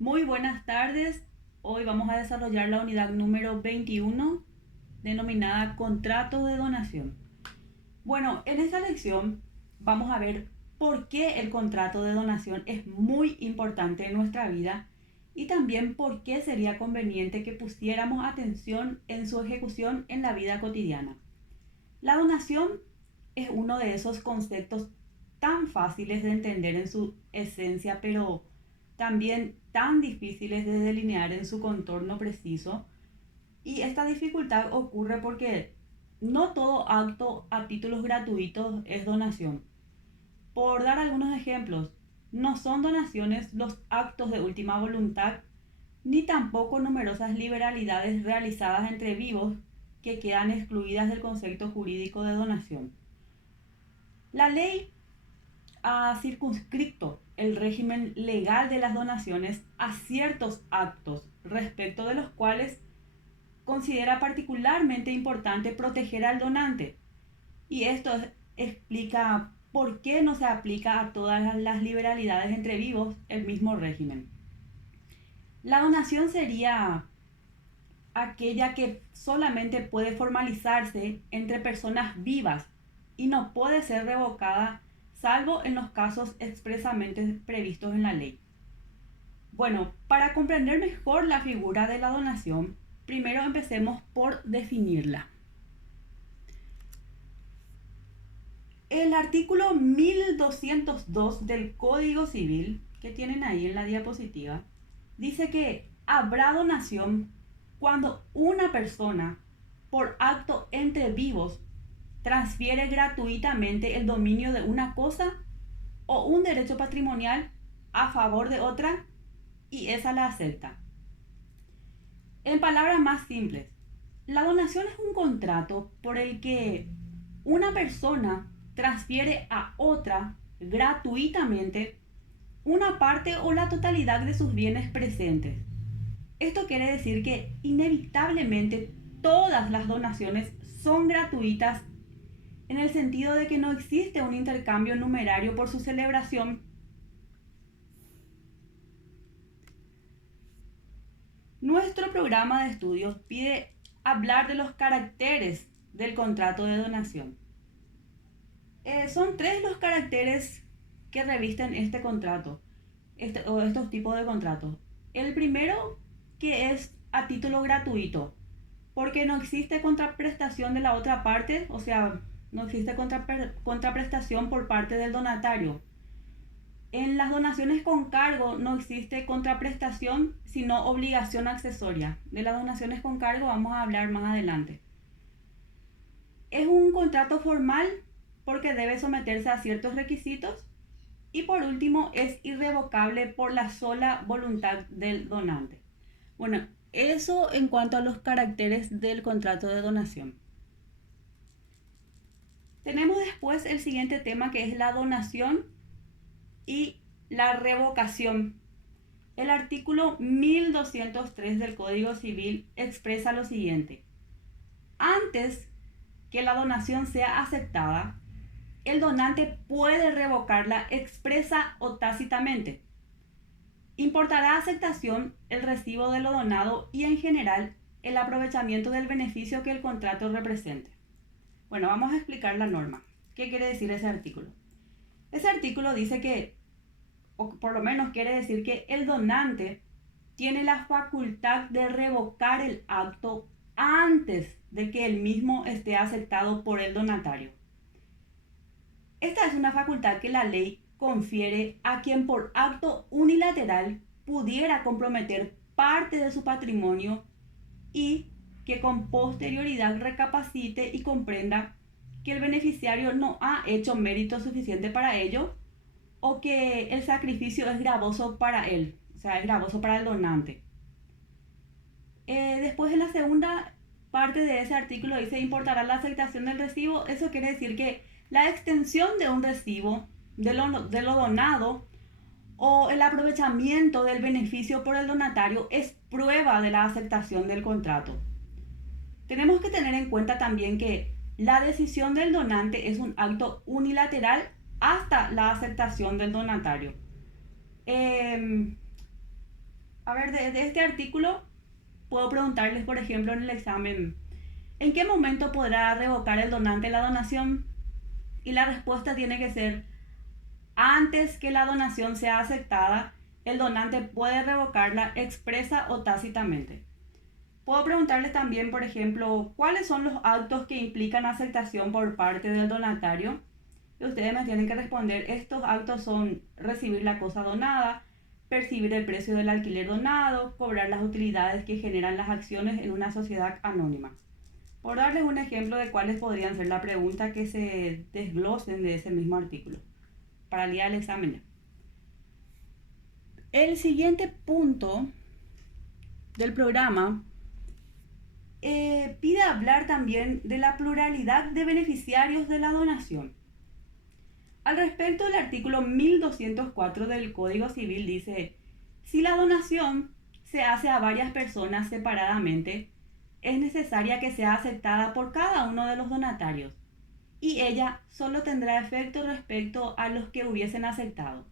Muy buenas tardes. Hoy vamos a desarrollar la unidad número 21, denominada Contratos de Donación. Bueno, en esta lección vamos a ver por qué el contrato de donación es muy importante en nuestra vida y también por qué sería conveniente que pusiéramos atención en su ejecución en la vida cotidiana. La donación es uno de esos conceptos tan fáciles de entender en su esencia, pero también tan difíciles de delinear en su contorno preciso. Y esta dificultad ocurre porque no todo acto a títulos gratuitos es donación. Por dar algunos ejemplos, no son donaciones los actos de última voluntad, ni tampoco numerosas liberalidades realizadas entre vivos que quedan excluidas del concepto jurídico de donación. La ley ha circunscrito el régimen legal de las donaciones a ciertos actos respecto de los cuales considera particularmente importante proteger al donante. Y esto explica por qué no se aplica a todas las liberalidades entre vivos el mismo régimen. La donación sería aquella que solamente puede formalizarse entre personas vivas y no puede ser revocada salvo en los casos expresamente previstos en la ley. Bueno, para comprender mejor la figura de la donación, primero empecemos por definirla. El artículo 1202 del Código Civil, que tienen ahí en la diapositiva, dice que habrá donación cuando una persona, por acto entre vivos, transfiere gratuitamente el dominio de una cosa o un derecho patrimonial a favor de otra y esa la acepta. En palabras más simples, la donación es un contrato por el que una persona transfiere a otra gratuitamente una parte o la totalidad de sus bienes presentes. Esto quiere decir que inevitablemente todas las donaciones son gratuitas en el sentido de que no existe un intercambio numerario por su celebración. Nuestro programa de estudios pide hablar de los caracteres del contrato de donación. Son tres los caracteres que revisten este contrato, o estos tipos de contratos. El primero, que es a título gratuito, porque no existe contraprestación de la otra parte, o sea, no existe contraprestación por parte del donatario. En las donaciones con cargo no existe contraprestación, sino obligación accesoria. De las donaciones con cargo vamos a hablar más adelante. Es un contrato formal porque debe someterse a ciertos requisitos. Y por último, es irrevocable por la sola voluntad del donante. Bueno, eso en cuanto a los caracteres del contrato de donación. Tenemos después el siguiente tema, que es la donación y la revocación. El artículo 1203 del Código Civil expresa lo siguiente: antes que la donación sea aceptada, el donante puede revocarla expresa o tácitamente. Importará aceptación el recibo de lo donado y en general el aprovechamiento del beneficio que el contrato represente. Bueno, vamos a explicar la norma. ¿Qué quiere decir ese artículo? Ese artículo dice que, o por lo menos quiere decir que el donante tiene la facultad de revocar el acto antes de que el mismo esté aceptado por el donatario. Esta es una facultad que la ley confiere a quien por acto unilateral pudiera comprometer parte de su patrimonio y que con posterioridad recapacite y comprenda que el beneficiario no ha hecho mérito suficiente para ello o que el sacrificio es gravoso para él, o sea, es gravoso para el donante. Después, en la segunda parte de ese artículo dice: importará la aceptación del recibo. Eso quiere decir que la extensión de un recibo de lo donado o el aprovechamiento del beneficio por el donatario es prueba de la aceptación del contrato. Tenemos que tener en cuenta también que la decisión del donante es un acto unilateral hasta la aceptación del donatario. A ver, de este artículo puedo preguntarles, por ejemplo, en el examen, ¿en qué momento podrá revocar el donante la donación? Y la respuesta tiene que ser: antes que la donación sea aceptada, el donante puede revocarla expresa o tácitamente. Puedo preguntarles también, por ejemplo, ¿cuáles son los actos que implican aceptación por parte del donatario? Y ustedes me tienen que responder: estos actos son recibir la cosa donada, percibir el precio del alquiler donado, cobrar las utilidades que generan las acciones en una sociedad anónima. Por darles un ejemplo de cuáles podrían ser la pregunta que se desglosen de ese mismo artículo, para el día del examen. El siguiente punto del programa pide hablar también de la pluralidad de beneficiarios de la donación. Al respecto, el artículo 1204 del Código Civil dice: si la donación se hace a varias personas separadamente, es necesaria que sea aceptada por cada uno de los donatarios, y ella solo tendrá efecto respecto a los que hubiesen aceptado.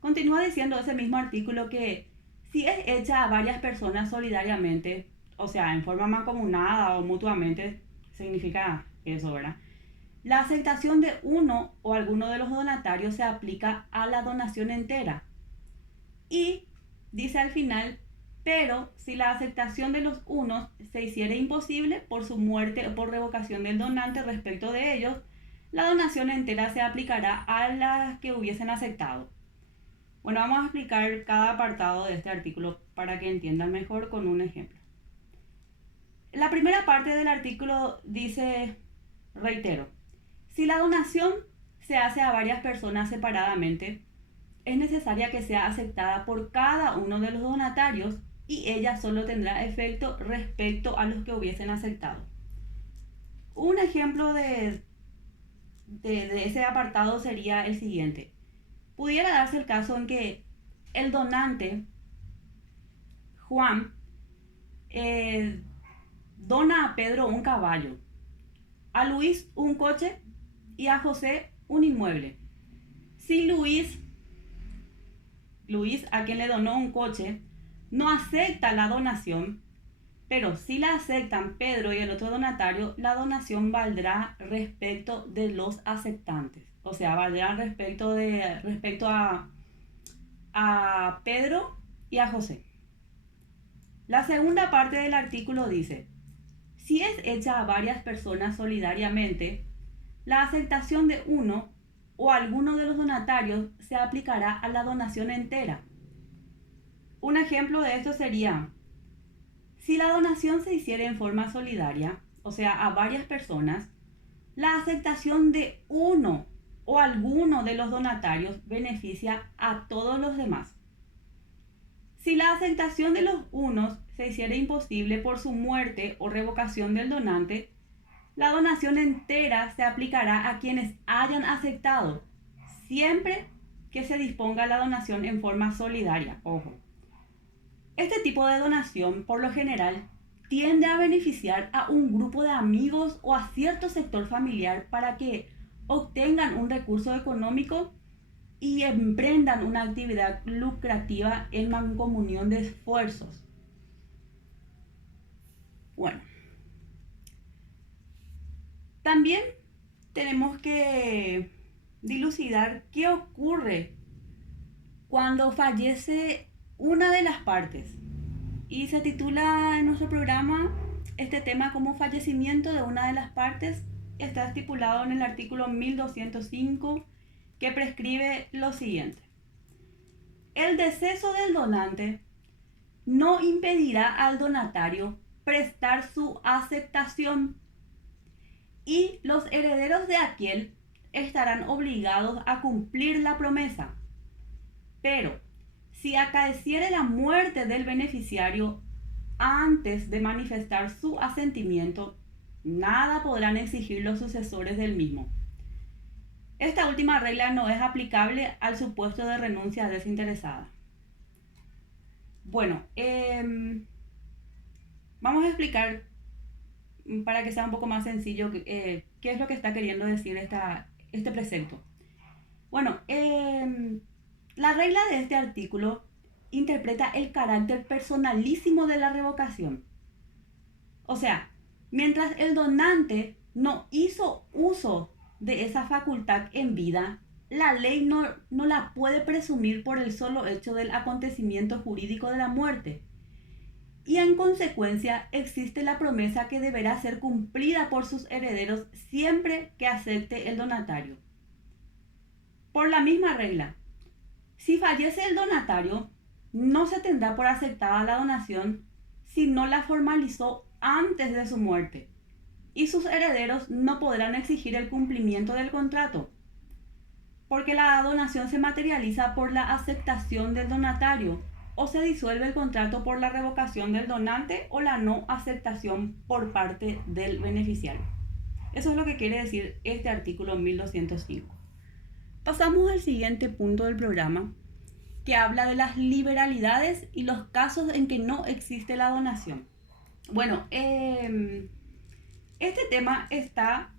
Continúa diciendo ese mismo artículo que si es hecha a varias personas solidariamente, o sea, en forma mancomunada o mutuamente, significa eso, ¿verdad? La aceptación de uno o alguno de los donatarios se aplica a la donación entera. Y dice al final: pero si la aceptación de los unos se hiciera imposible por su muerte o por revocación del donante respecto de ellos, la donación entera se aplicará a las que hubiesen aceptado. Bueno, vamos a explicar cada apartado de este artículo para que entiendan mejor con un ejemplo. La primera parte del artículo dice, reitero, si la donación se hace a varias personas separadamente, es necesaria que sea aceptada por cada uno de los donatarios y ella solo tendrá efecto respecto a los que hubiesen aceptado. Un ejemplo de ese apartado sería el siguiente. Pudiera darse el caso en que el donante, Juan, dona a Pedro un caballo, a Luis un coche y a José un inmueble. Si Luis, a quien le donó un coche, no acepta la donación, pero si la aceptan Pedro y el otro donatario, la donación valdrá respecto de los aceptantes. O sea, valdrá respecto a Pedro y a José. La segunda parte del artículo dice: si es hecha a varias personas solidariamente, la aceptación de uno o alguno de los donatarios se aplicará a la donación entera. Un ejemplo de esto sería: si la donación se hiciera en forma solidaria, o sea, a varias personas, la aceptación de uno o alguno de los donatarios beneficia a todos los demás. Si la aceptación de los unos se hiciera imposible por su muerte o revocación del donante, la donación entera se aplicará a quienes hayan aceptado, siempre que se disponga la donación en forma solidaria. Ojo. Este tipo de donación, por lo general, tiende a beneficiar a un grupo de amigos o a cierto sector familiar para que obtengan un recurso económico y emprendan una actividad lucrativa en mancomunión de esfuerzos. Bueno, también tenemos que dilucidar qué ocurre cuando fallece una de las partes. Y se titula en nuestro programa este tema como fallecimiento de una de las partes. Está estipulado en el artículo 1205, que prescribe lo siguiente: el deceso del donante no impedirá al donatario prestar su aceptación y los herederos de aquel estarán obligados a cumplir la promesa. Pero si acaeciere la muerte del beneficiario antes de manifestar su asentimiento, nada podrán exigir los sucesores del mismo. Esta última regla no es aplicable al supuesto de renuncia desinteresada. Bueno, vamos a explicar, para que sea un poco más sencillo, qué es lo que está queriendo decir este precepto. Bueno, la regla de este artículo interpreta el carácter personalísimo de la revocación. O sea, mientras el donante no hizo uso de esa facultad en vida, la ley no la puede presumir por el solo hecho del acontecimiento jurídico de la muerte. Y en consecuencia existe la promesa que deberá ser cumplida por sus herederos siempre que acepte el donatario. Por la misma regla, si fallece el donatario, no se tendrá por aceptada la donación si no la formalizó antes de su muerte, y sus herederos no podrán exigir el cumplimiento del contrato, porque la donación se materializa por la aceptación del donatario o se disuelve el contrato por la revocación del donante o la no aceptación por parte del beneficiario. Eso es lo que quiere decir este artículo 1205. Pasamos al siguiente punto del programa, que habla de las liberalidades y los casos en que no existe la donación. Bueno, este tema está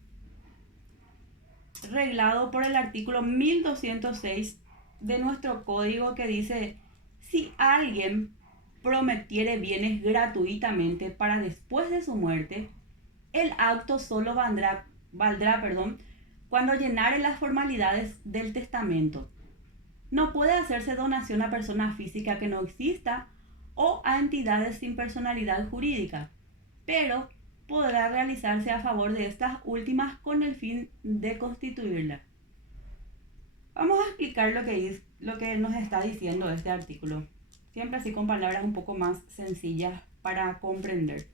reglado por el artículo 1206 de nuestro código, que dice: si alguien prometiere bienes gratuitamente para después de su muerte, el acto solo valdrá cuando llenare las formalidades del testamento. No puede hacerse donación a persona física que no exista o a entidades sin personalidad jurídica, pero podrá realizarse a favor de estas últimas con el fin de constituirla. Vamos a explicar lo que nos está diciendo este artículo, siempre así con palabras un poco más sencillas para comprender.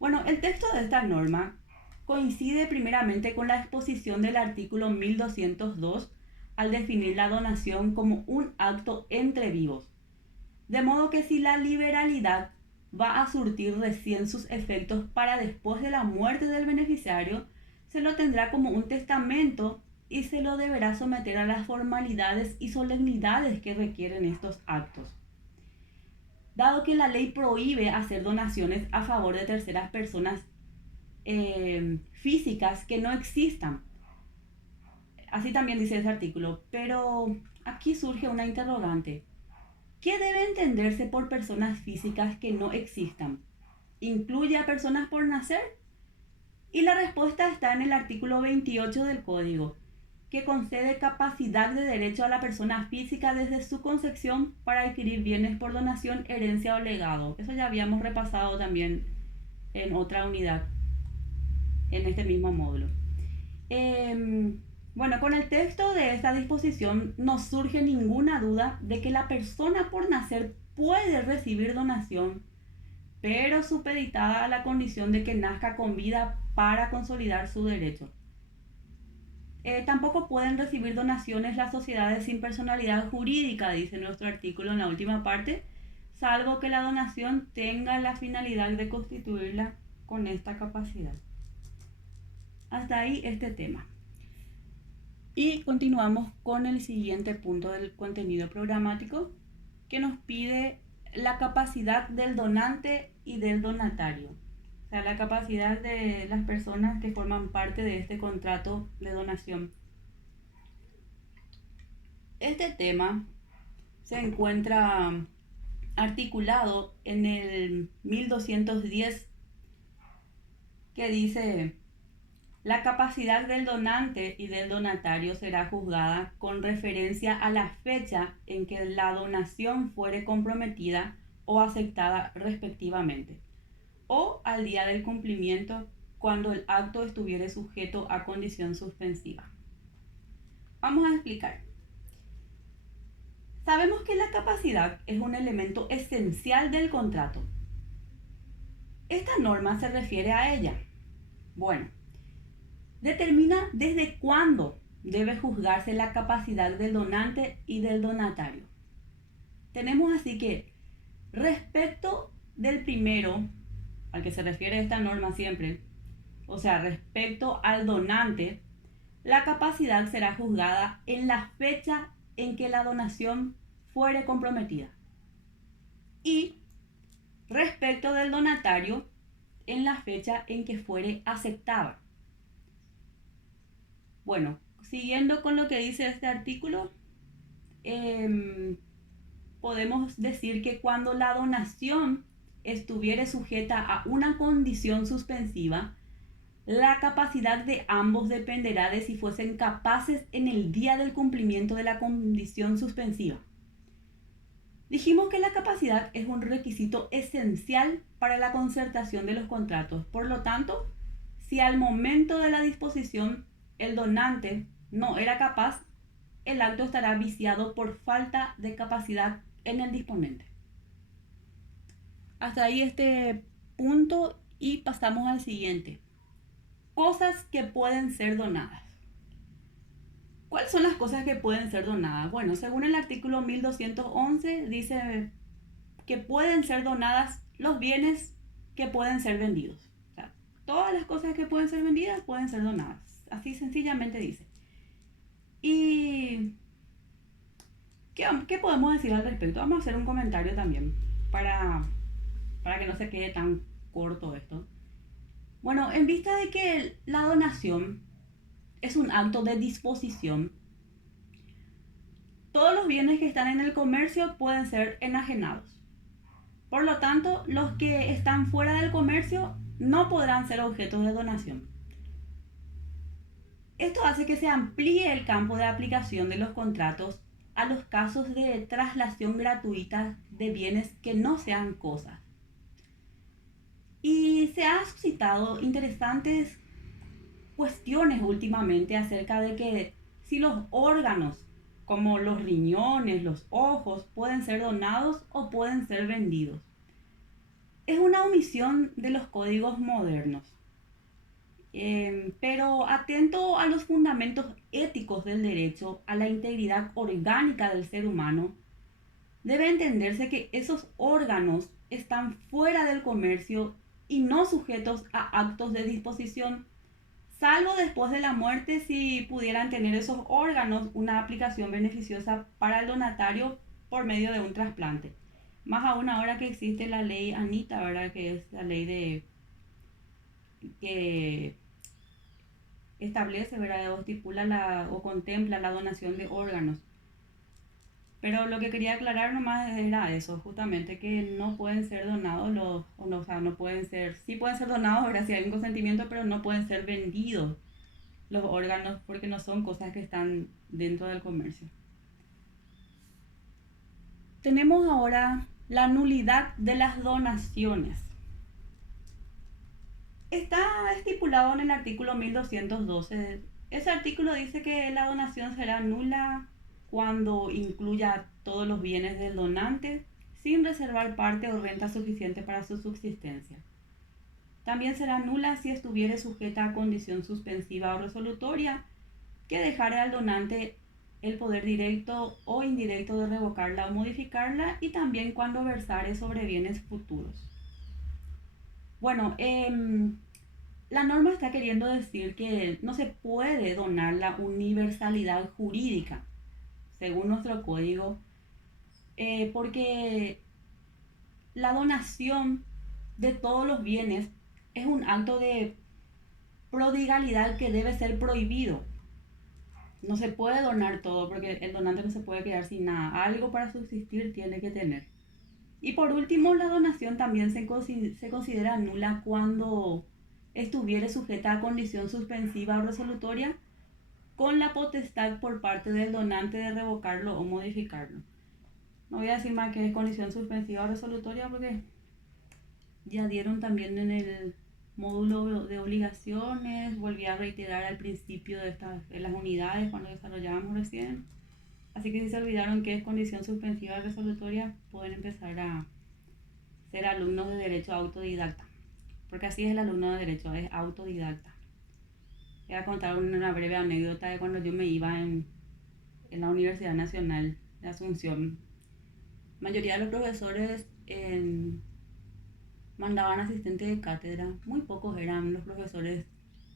Bueno, el texto de esta norma coincide primeramente con la exposición del artículo 1202 al definir la donación como un acto entre vivos. De modo que si la liberalidad va a surtir recién sus efectos para después de la muerte del beneficiario, se lo tendrá como un testamento y se lo deberá someter a las formalidades y solemnidades que requieren estos actos. Dado que la ley prohíbe hacer donaciones a favor de terceras personas físicas que no existan, así también dice ese artículo, pero aquí surge una interrogante. ¿Qué debe entenderse por personas físicas que no existan? ¿Incluye a personas por nacer? Y la respuesta está en el artículo 28 del Código, que concede capacidad de derecho a la persona física desde su concepción para adquirir bienes por donación, herencia o legado. Eso ya habíamos repasado también en otra unidad, en este mismo módulo. Bueno, con el texto de esta disposición no surge ninguna duda de que la persona por nacer puede recibir donación, pero supeditada a la condición de que nazca con vida para consolidar su derecho. Tampoco pueden recibir donaciones las sociedades sin personalidad jurídica, dice nuestro artículo en la última parte, salvo que la donación tenga la finalidad de constituirla con esta capacidad. Hasta ahí este tema. Y continuamos con el siguiente punto del contenido programático, que nos pide la capacidad del donante y del donatario. O sea, la capacidad de las personas que forman parte de este contrato de donación. Este tema se encuentra articulado en el 1210, que dice: la capacidad del donante y del donatario será juzgada con referencia a la fecha en que la donación fuere comprometida o aceptada respectivamente, o al día del cumplimiento cuando el acto estuviere sujeto a condición suspensiva. Vamos a explicar. Sabemos que la capacidad es un elemento esencial del contrato. Esta norma se refiere a ella. Bueno, determina desde cuándo debe juzgarse la capacidad del donante y del donatario. Tenemos así que, respecto del primero, al que se refiere esta norma siempre, o sea, respecto al donante, la capacidad será juzgada en la fecha en que la donación fuere comprometida. Y respecto del donatario, en la fecha en que fuere aceptada. Bueno, siguiendo con lo que dice este artículo, podemos decir que cuando la donación estuviere sujeta a una condición suspensiva, la capacidad de ambos dependerá de si fuesen capaces en el día del cumplimiento de la condición suspensiva. Dijimos que la capacidad es un requisito esencial para la concertación de los contratos. Por lo tanto, si al momento de la disposición el donante no era capaz, el acto estará viciado por falta de capacidad en el disponente. Hasta ahí este punto y pasamos al siguiente. Cosas que pueden ser donadas. ¿Cuáles son las cosas que pueden ser donadas? Bueno, según el artículo 1211 dice que pueden ser donadas los bienes que pueden ser vendidos. O sea, todas las cosas que pueden ser vendidas pueden ser donadas. Así sencillamente dice. ¿Y qué podemos decir al respecto? Vamos a hacer un comentario también para que no se quede tan corto esto. Bueno, en vista de que la donación es un acto de disposición, todos los bienes que están en el comercio pueden ser enajenados. Por lo tanto, los que están fuera del comercio no podrán ser objetos de donación. Esto hace que se amplíe el campo de aplicación de los contratos a los casos de traslación gratuita de bienes que no sean cosas. Y se han suscitado interesantes cuestiones últimamente acerca de que si los órganos como los riñones, los ojos, pueden ser donados o pueden ser vendidos. Es una omisión de los códigos modernos. Pero atento a los fundamentos éticos del derecho a la integridad orgánica del ser humano, debe entenderse que esos órganos están fuera del comercio y no sujetos a actos de disposición, salvo después de la muerte si pudieran tener esos órganos una aplicación beneficiosa para el donatario por medio de un trasplante. Más aún ahora que existe la ley Anita, ¿verdad? Que es la ley que establece, ¿verdad? O estipula o contempla la donación de órganos. Pero lo que quería aclarar nomás era eso, justamente que no pueden ser donados no pueden ser, sí pueden ser donados, ¿verdad? Si hay un consentimiento, pero no pueden ser vendidos los órganos porque no son cosas que están dentro del comercio. Tenemos ahora la nulidad de las donaciones. Está estipulado en el artículo 1212. Ese artículo dice que la donación será nula cuando incluya todos los bienes del donante sin reservar parte o renta suficiente para su subsistencia. También será nula si estuviere sujeta a condición suspensiva o resolutoria que dejare al donante el poder directo o indirecto de revocarla o modificarla, y también cuando versare sobre bienes futuros. Bueno, la norma está queriendo decir que no se puede donar la universalidad jurídica, según nuestro código, porque la donación de todos los bienes es un acto de prodigalidad que debe ser prohibido. No se puede donar todo porque el donante no se puede quedar sin nada. Algo para subsistir tiene que tener. Y por último, la donación también se considera nula cuando estuviere sujeta a condición suspensiva o resolutoria con la potestad por parte del donante de revocarlo o modificarlo. No voy a decir más que es condición suspensiva o resolutoria porque ya dieron también en el módulo de obligaciones. Volví a reiterar al principio de las unidades cuando desarrollábamos recién. Así que si se olvidaron que es condición suspensiva o resolutoria, pueden empezar a ser alumnos de derecho autodidacta, porque así es el alumno de derecho, es autodidacta. Voy a contar una breve anécdota de cuando yo me iba en la Universidad Nacional de Asunción. La mayoría de los profesores mandaban asistentes de cátedra, muy pocos eran los profesores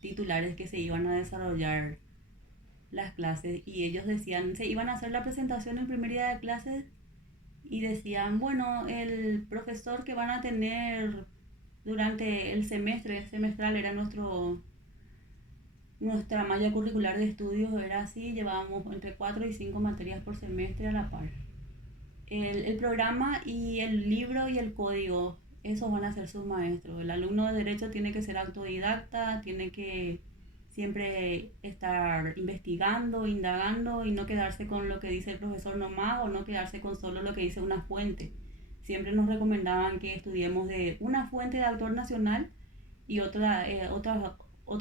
titulares que se iban a desarrollar las clases, y ellos decían, se iban a hacer la presentación el primer día de clases y decían, bueno, el profesor que van a tener durante el semestral era nuestra malla curricular de estudios, era así, llevábamos entre 4 y 5 materias por semestre a la par. El programa y el libro y el código, esos van a ser sus maestros. El alumno de derecho tiene que ser autodidacta, tiene que siempre estar investigando, indagando y no quedarse con lo que dice el profesor nomás o no quedarse con solo lo que dice una fuente. Siempre nos recomendaban que estudiemos de una fuente de autor nacional y otro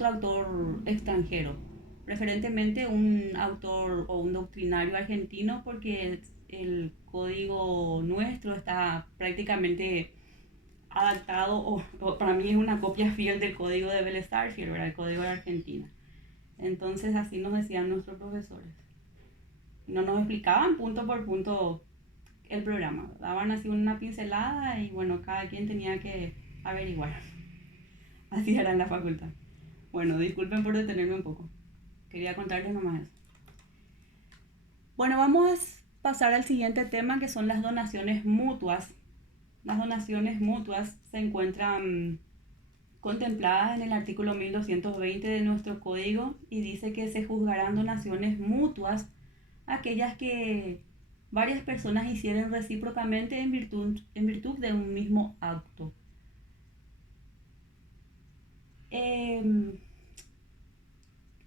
autor extranjero, preferentemente un autor o un doctrinario argentino, porque el código nuestro está prácticamente adaptado, o para mí es una copia fiel del código de Vélez Sarsfield, ¿verdad? El código de Argentina. Entonces así nos decían nuestros profesores. No nos explicaban punto por punto el programa, daban así una pincelada y bueno, cada quien tenía que averiguar. Así era en la facultad. Bueno, disculpen por detenerme un poco. Quería contarles nomás eso. Bueno, vamos a pasar al siguiente tema, que son las donaciones mutuas. Las donaciones mutuas se encuentran contempladas en el artículo 1220 de nuestro código y dice que se juzgarán donaciones mutuas aquellas que varias personas hicieren recíprocamente en virtud de un mismo acto.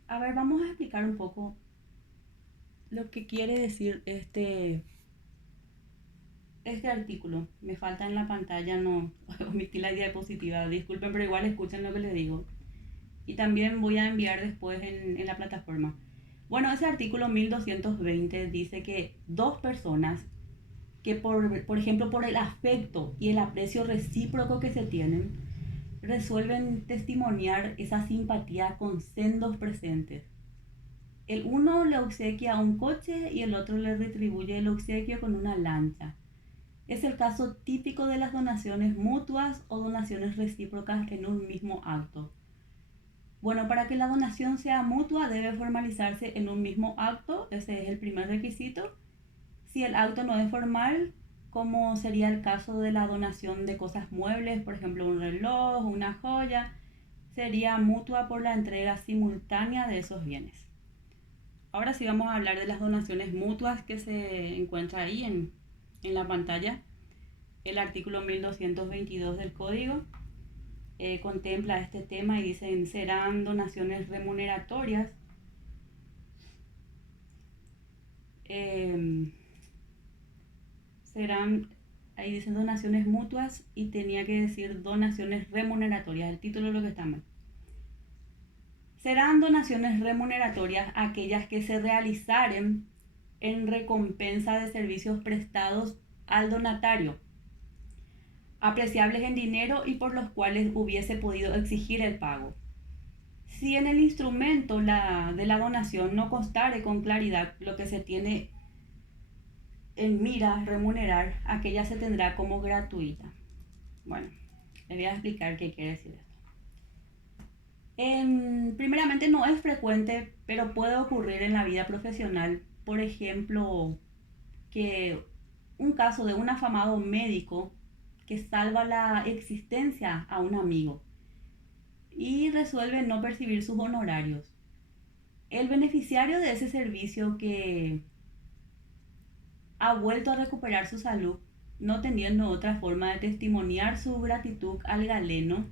A ver, vamos a explicar un poco lo que quiere decir este artículo. Me falta en la pantalla, no omití la diapositiva, disculpen, pero igual escuchen lo que les digo. Y también voy a enviar después en la plataforma. Bueno, ese artículo 1220 dice que dos personas que por ejemplo por el afecto y el aprecio recíproco que se tienen, resuelven testimoniar esa simpatía con sendos presentes. El uno le obsequia un coche y el otro le retribuye el obsequio con una lancha. Es el caso típico de las donaciones mutuas o donaciones recíprocas en un mismo acto. Bueno, para que la donación sea mutua debe formalizarse en un mismo acto, ese es el primer requisito. Si el acto no es formal, como sería el caso de la donación de cosas muebles, por ejemplo un reloj, una joya, sería mutua por la entrega simultánea de esos bienes. Ahora sí vamos a hablar de las donaciones mutuas que se encuentra ahí en la pantalla. El artículo 1222 del código contempla este tema y dicen serán donaciones remuneratorias. Ahí dicen donaciones mutuas y tenía que decir donaciones remuneratorias, el título es lo que está mal. Serán donaciones remuneratorias aquellas que se realizaren en recompensa de servicios prestados al donatario, apreciables en dinero y por los cuales hubiese podido exigir el pago. Si en el instrumento de la donación no constare con claridad lo que se tiene en mira remunerar, aquella se tendrá como gratuita. Bueno, les voy a explicar qué quiere decir esto. Primeramente no es frecuente, pero puede ocurrir en la vida profesional. Por ejemplo, que un caso de un afamado médico que salva la existencia a un amigo y resuelve no percibir sus honorarios. El beneficiario de ese servicio que ha vuelto a recuperar su salud, no teniendo otra forma de testimoniar su gratitud al galeno,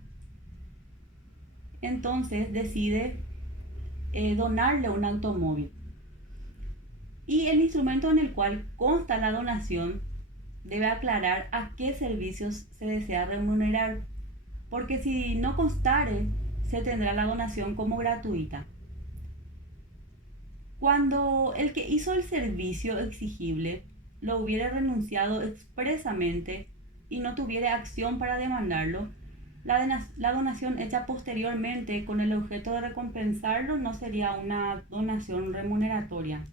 entonces decide donarle un automóvil. Y el instrumento en el cual consta la donación debe aclarar a qué servicios se desea remunerar, porque si no constare, se tendrá la donación como gratuita. Cuando el que hizo el servicio exigible lo hubiera renunciado expresamente y no tuviera acción para demandarlo, la donación hecha posteriormente con el objeto de recompensarlo no sería una donación remuneratoria,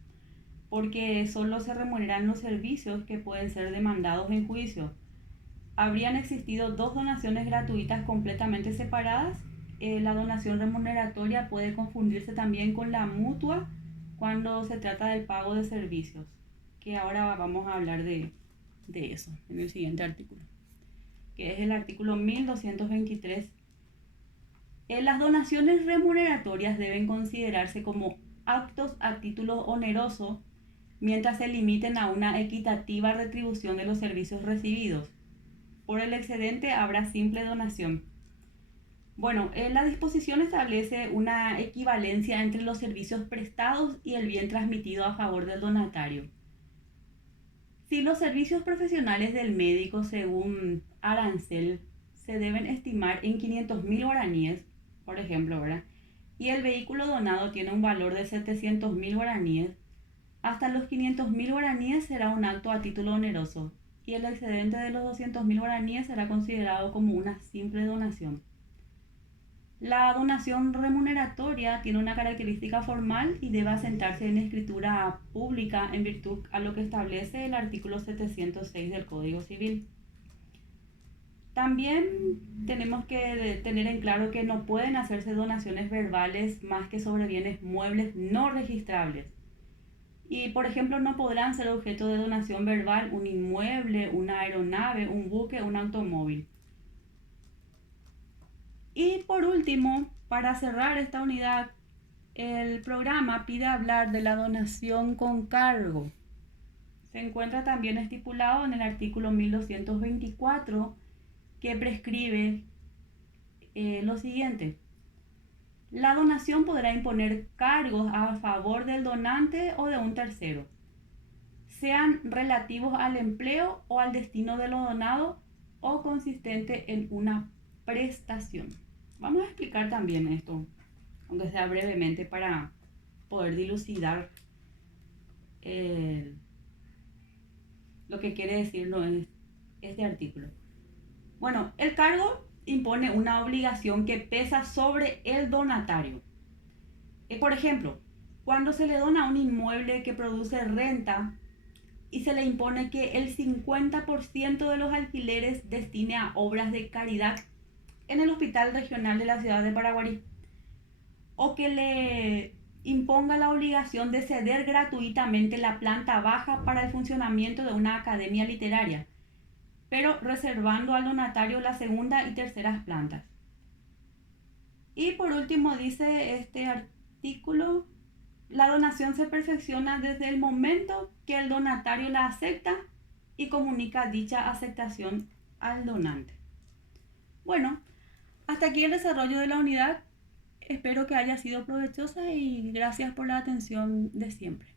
porque solo se remuneran los servicios que pueden ser demandados en juicio. Habrían existido dos donaciones gratuitas completamente separadas. La donación remuneratoria puede confundirse también con la mutua cuando se trata del pago de servicios, que ahora vamos a hablar de eso en el siguiente artículo, que es el artículo 1223. Las donaciones remuneratorias deben considerarse como actos a título oneroso mientras se limiten a una equitativa retribución de los servicios recibidos. Por el excedente habrá simple donación. Bueno, la disposición establece una equivalencia entre los servicios prestados y el bien transmitido a favor del donatario. Si los servicios profesionales del médico, según arancel, se deben estimar en 500.000 guaraníes, por ejemplo, ¿verdad? Y el vehículo donado tiene un valor de 700.000 guaraníes, hasta los 500.000 guaraníes será un acto a título oneroso y el excedente de los 200.000 guaraníes será considerado como una simple donación. La donación remuneratoria tiene una característica formal y debe asentarse en escritura pública en virtud a lo que establece el artículo 706 del Código Civil. También tenemos que tener en claro que no pueden hacerse donaciones verbales más que sobre bienes muebles no registrables. Y, por ejemplo, no podrán ser objeto de donación verbal un inmueble, una aeronave, un buque, un automóvil. Y por último, para cerrar esta unidad, el programa pide hablar de la donación con cargo. Se encuentra también estipulado en el artículo 1224 que prescribe lo siguiente. La donación podrá imponer cargos a favor del donante o de un tercero, sean relativos al empleo o al destino de lo donado o consistente en una prestación. Vamos a explicar también esto, aunque sea brevemente, para poder dilucidar lo que quiere decirnos este artículo. Bueno, el cargo impone una obligación que pesa sobre el donatario. Por ejemplo, cuando se le dona un inmueble que produce renta y se le impone que el 50% de los alquileres destine a obras de caridad en el Hospital Regional de la Ciudad de Paraguarí, o que le imponga la obligación de ceder gratuitamente la planta baja para el funcionamiento de una academia literaria, pero reservando al donatario la segunda y terceras plantas. Y por último dice este artículo, la donación se perfecciona desde el momento que el donatario la acepta y comunica dicha aceptación al donante. Bueno, hasta aquí el desarrollo de la unidad. Espero que haya sido provechosa y gracias por la atención de siempre.